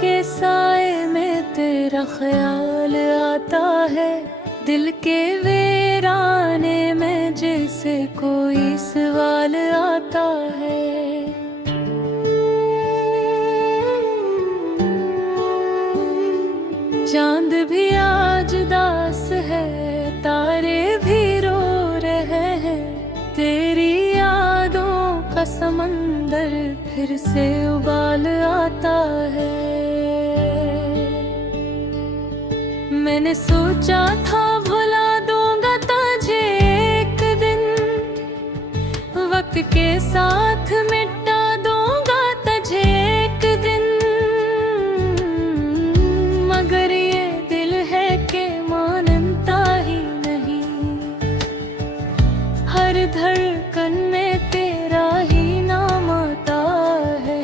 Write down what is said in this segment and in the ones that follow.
के साए में तेरा ख्याल आता है, दिल के वीराने में जैसे कोई सवाल आता है। चांद भी आज दास है, तारे भी रो रहे हैं, तेरी यादों का समंदर फिर से उबाल आता है। मैंने सोचा था भुला दूंगा तुझे एक दिन, वक्त के साथ मिटा दूंगा तुझे एक दिन, मगर ये दिल है कि मानता ही नहीं, हर धड़कन में तेरा ही नाम आता है।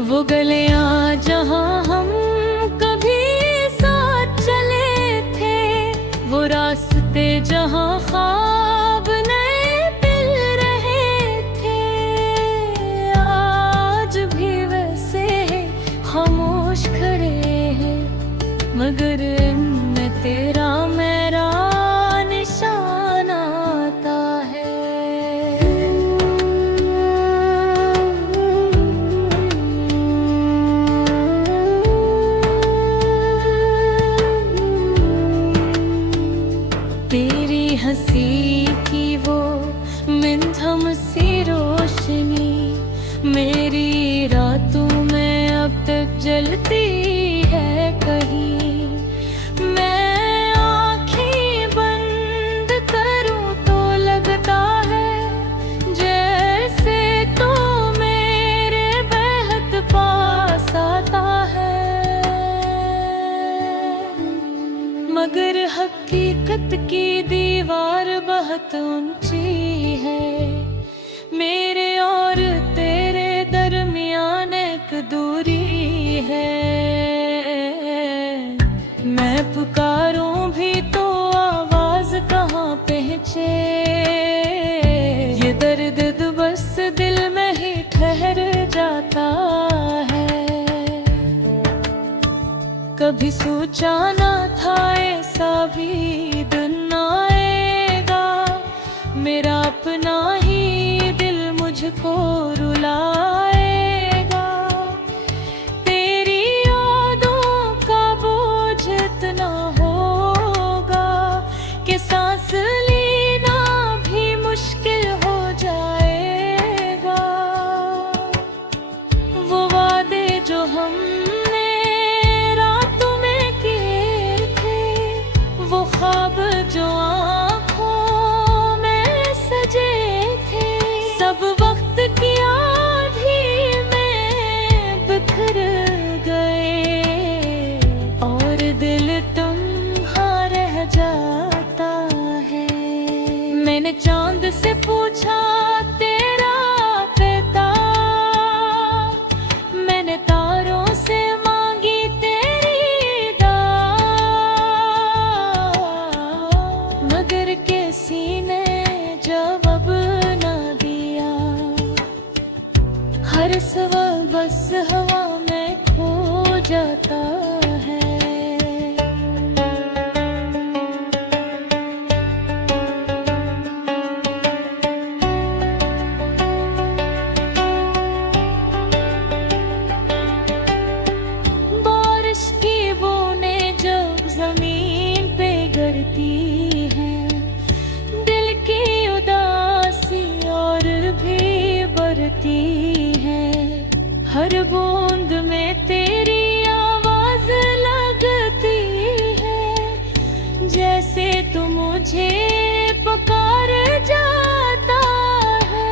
वो गलियां जहां हम कभी साथ चले थे, वो रास्ते जहां ख्वाब नए मिल रहे थे, आज भी वैसे खामोश खड़े हैं, मगर इनमें तेरा मेरा निशान आता है। तेरी हंसी की वो मिंधम सी रोशनी मेरी रातों में अब तक जलती है कहीं। मैं आँखें बंद करूं तो लगता है जैसे तो मेरे बेहद पास आता है, मगर हकीकत की दीवार बहुत ऊंची है, मेरे और तेरे दरमियान एक दूरी है। मैं पुकारूं भी तो आवाज कहाँ पहुँचे, ये दर्द बस दिल में ही ठहर जाता है। कभी सोचा ना था ऐसा भी दिन आएगा, मेरा अपना ही दिल मुझको रुलाएगा। तेरी यादों का बोझ इतना होगा कि सांस लेना भी मुश्किल हो जाएगा। वो वादे जो हमने रातों में किए थे, वो ख्वाब जो आँखों में सजे थे, सब वक्त की आंधी में बिखर गए और दिल तुम्हारा रह जाता है। मैंने चांद से पूछा तेरा पता, मैंने तारों से मांगी तेरी दाद, मगर किसी ने जवाब ना दिया। हर सवाल बस हवा में खो जाता है। बारिश की बूंदें जब जमीन पे गिरती हैं, दिल की उदासी और भी बढ़ती है। हर बूंद में तेरी आवाज लगती है, जैसे तू मुझे पुकार जाता है।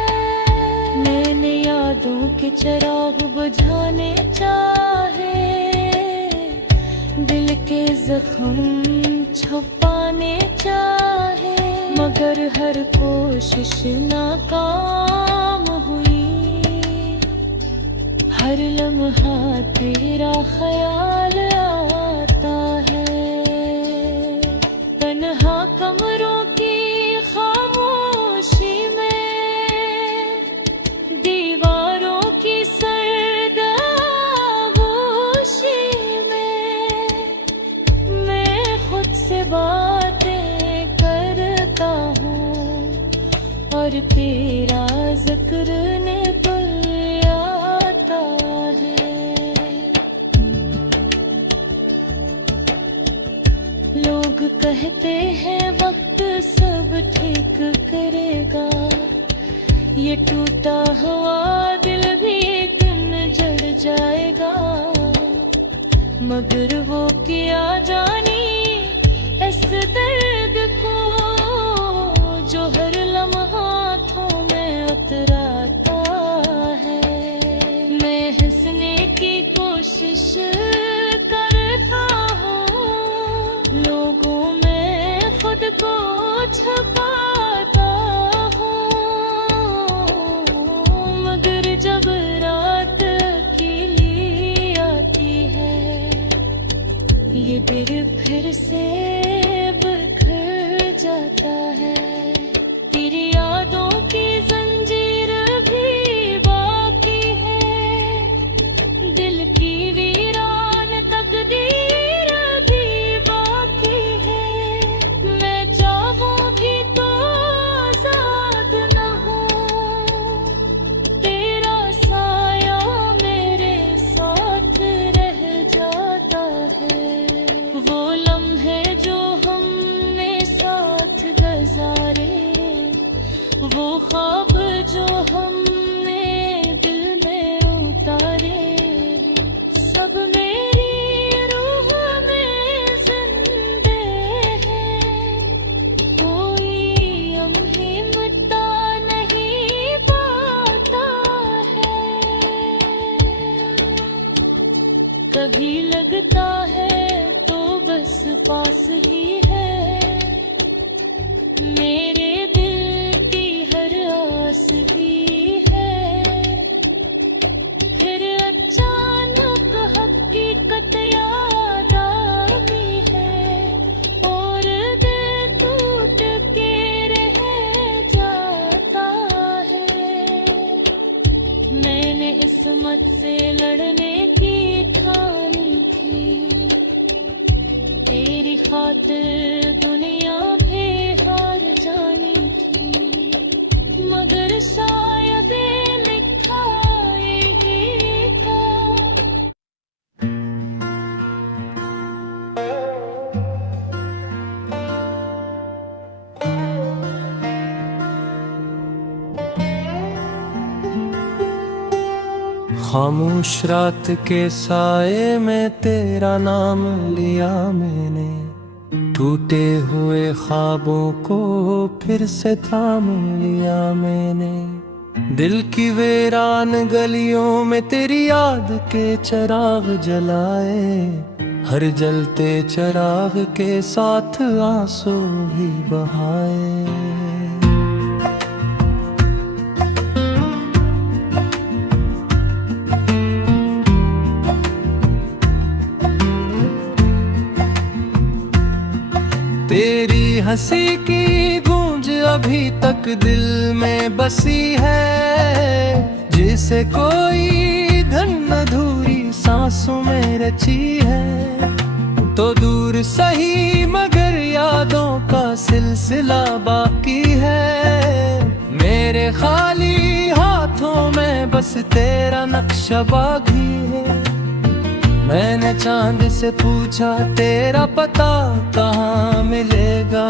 मैंने यादों के चिराग बुझाने चाहे, दिल के जख्म छुपाने चाहे, मगर हर कोशिश नाकाम हुई। हर लम्हा तेरा ख्याल आता है, तन्हा कमरों की खामोशी में, दीवारों की सड़ करने पर आता है। लोग कहते हैं वक्त सब ठीक करेगा, ये टूटा हुआ दिल भी एक दिन जड़ जाएगा। मगर वो क्या जाने इस दर्द को जो हर लम्हा हाथों में उतराता है। मैं हंसने की कोशिश करता हूँ, लोगों में खुद को छुपाता हूँ, मगर जब रात अकेली आती है, ये दिल फिर से बिखर जाता है। तेरी यादों की जंजीर भी बाकी है, दिल की वीरान तकदीर भी बाकी है। मैं चाहूं भी तो आजाद न हूँ, तेरा साया मेरे साथ रह जाता है। वो लम्हे जो हमने साथ गुजारे, वो ख्वाब जो हमने दिल में उतारे, सब मेरी रूह में जिंदे हैं। कोई लम्हे मिटा नहीं पाता है। कभी लगता है तो बस पास ही है, मेरे दिल की हर आस भी है। फिर अचानक हकीकत याद आती है, और दिल टूट के रह जाता है। मैंने किस्मत से लड़ने की ठानी थी, तेरी खातिर दुनिया भी हार जानी थी, मगर शायद ये लिखा यही था। खामोश रात के साए में तेरा नाम लिया मैंने, टूटे हुए ख्वाबों को फिर से थाम लिया मैंने। दिल की वीरान गलियों में तेरी याद के चिराग जलाए, हर जलते चिराग के साथ आंसू भी बहाए। तेरी हंसी की गूंज अभी तक दिल में बसी है, जिसे कोई धन अधूरी सांसों में रची है। तो दूर सही मगर यादों का सिलसिला बाकी है, मेरे खाली हाथों में बस तेरा नक्शा बाकी है। मैंने चांद से पूछा तेरा पता कहाँ मिलेगा,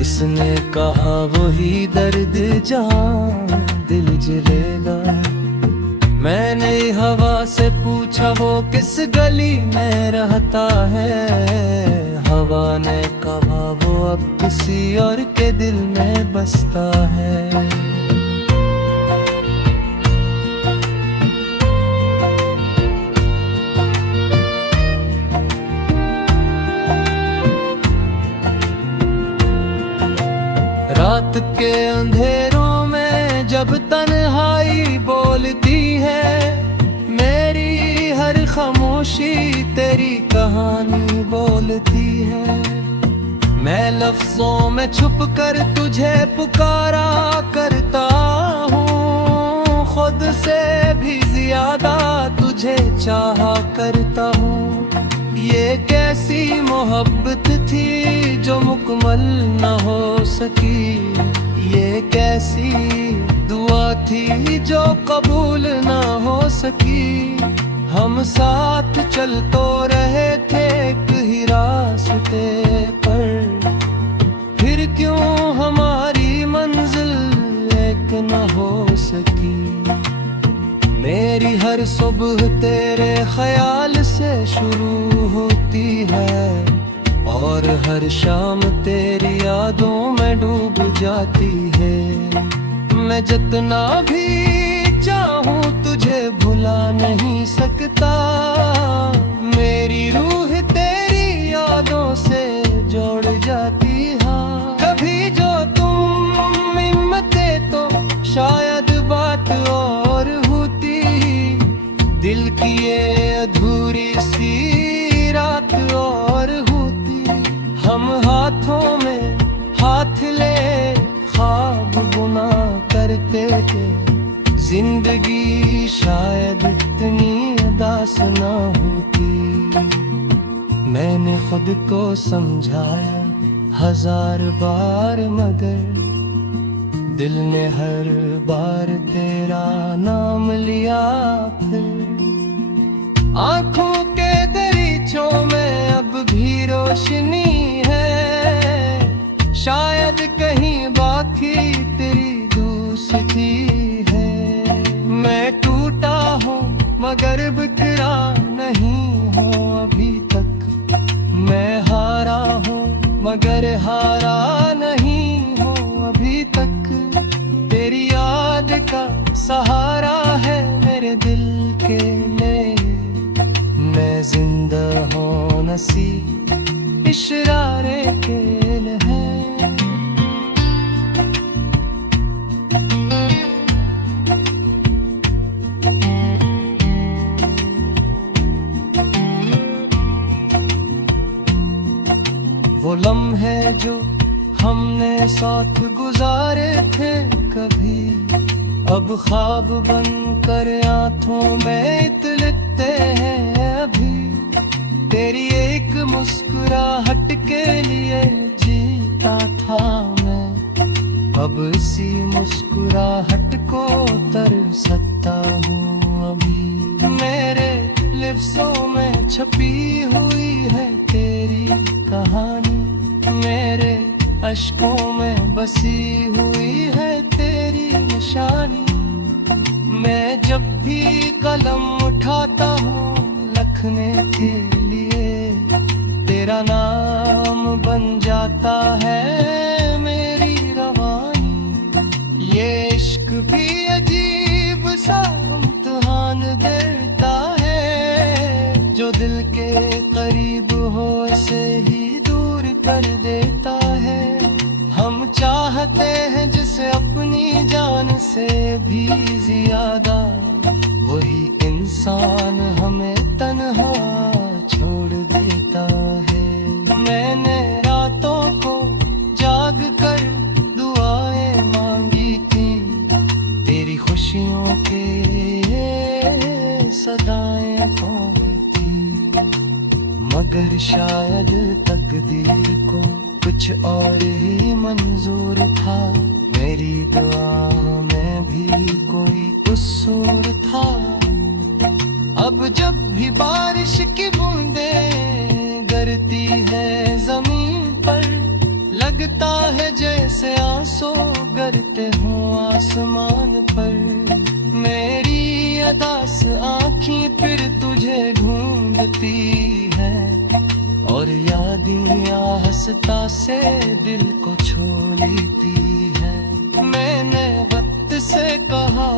इसने कहा वही दर्द जहाँ दिल जलेगा। मैंने हवा से पूछा वो किस गली में रहता है, हवा ने कहा वो अब किसी और के दिल में बसता है। रात के अंधेरों में जब तन्हाई बोलती है, मेरी हर खामोशी तेरी कहानी बोलती है। मैं लफ्जों में छुप कर तुझे पुकारा करता हूँ, खुद से भी ज्यादा तुझे चाहा करता हूँ। ये ये कैसी मोहब्बत थी जो मुकम्मल न हो सकी, ये कैसी दुआ थी जो कबूल न हो सकी। हम साथ चल तो रहे थे एक ही रास्ते पर, फिर क्यों हमारी मंजिल एक न हो सकी। मेरी हर सुबह तेरे ख्याल से शुरू होती है, और हर शाम तेरी यादों में डूब जाती है। मैं जितना भी चाहूं तुझे भुला नहीं सकता, मेरी रूह तेरी यादों से जोड़ जाती है। कभी जो तुम हिम्मते तो शायद बात और होती, दिल की ये अधूरी सी रात और होती। हम हाथों में हाथ ले ख्वाब बुना करते थे, जिंदगी शायद इतनी उदास ना होती। मैंने खुद को समझाया 1000 बार, मगर दिल ने हर बार तेरा नाम लिया। फिर आंखों के दरीचों में अब भी रोशनी है, शायद कहीं बाकी तेरी दोस्ती है। मैं टूटा हूँ मगर बिखरा नहीं हूँ अभी तक, मैं हारा हूँ मगर हारा नहीं हूँ अभी तक। तेरी याद का सहारा है मेरे दिल के लिए, मैं जिंदा हूँ नसी इशरारे के लिए। वो लम्हे जो हमने साथ गुजारे थे कभी, अब ख्वाब बनकर आंखों में इतलते हैं अभी। तेरी एक मुस्कुराहट के लिए जीता था मैं, अब इसी मुस्कुराहट को तरसता हूँ अभी। मेरे लिप्सों में छपी हुई है तेरी कहानी, मेरे अश्कों में बसी हुई है तेरी निशानी। मैं जब भी कलम उठाता हूँ लिखने के लिए, तेरा नाम बन जाता है मेरी रवानी। ये इश्क भी अजीब सा इम्तिहान देता है, जो दिल के करीब हो से ही दूर कर देता है। हम चाहते हैं जिसे अपनी जान से भी ज्यादा, वही इंसान हमें तन्हा छोड़ देता है। मैंने रातों को जाग कर दुआएं मांगी थी, तेरी खुशियों के सदाएं पाई थी, मगर शायद तकदीर को कुछ और ही मंजूर था। मेरी दुआ में भी कोई कसूर था। अब जब भी बारिश की बूंदें गिरती है जमीन पर, लगता है जैसे आंसू गिरते हों आसमान पर। मेरी अदास आँखें फिर तुझे ढूंढती है, और यादियाँ हंसता से दिल को छू लेती है। मैंने वक्त से कहा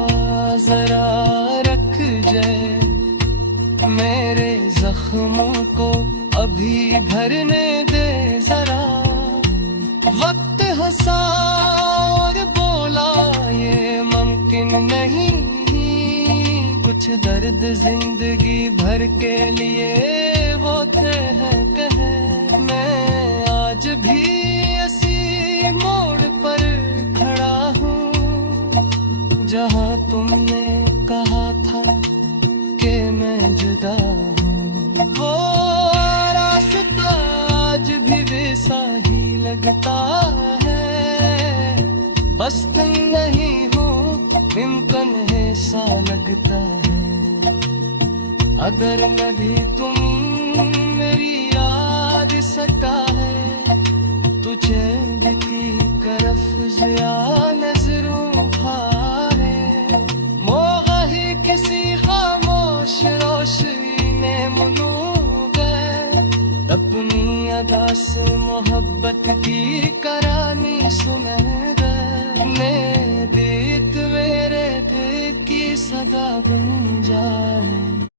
जरा रख जाए, मेरे जख्मों को अभी भरने दे जरा। वक्त हंसा और बोला ये मुमकिन नहीं, कुछ दर्द जिंदगी भर के लिए होते हैं कहे। मैं आज भी इसी मोड़ पर खड़ा हूँ, जहाँ तुमने कहा था कि मैं जुदा हूँ। वो आता है, बस तुम नहीं हो मुमकिन है सा लगता है। अगर नदी तुम मेरी याद सता है, तुझे की करफ जिया नजरों है, मोगा ही किसी खामोश रोशनी में मनो गए, अपनी अदा से मोहब्बत की करानी सुने गए, मैं बीत मेरे दिल की सदा बन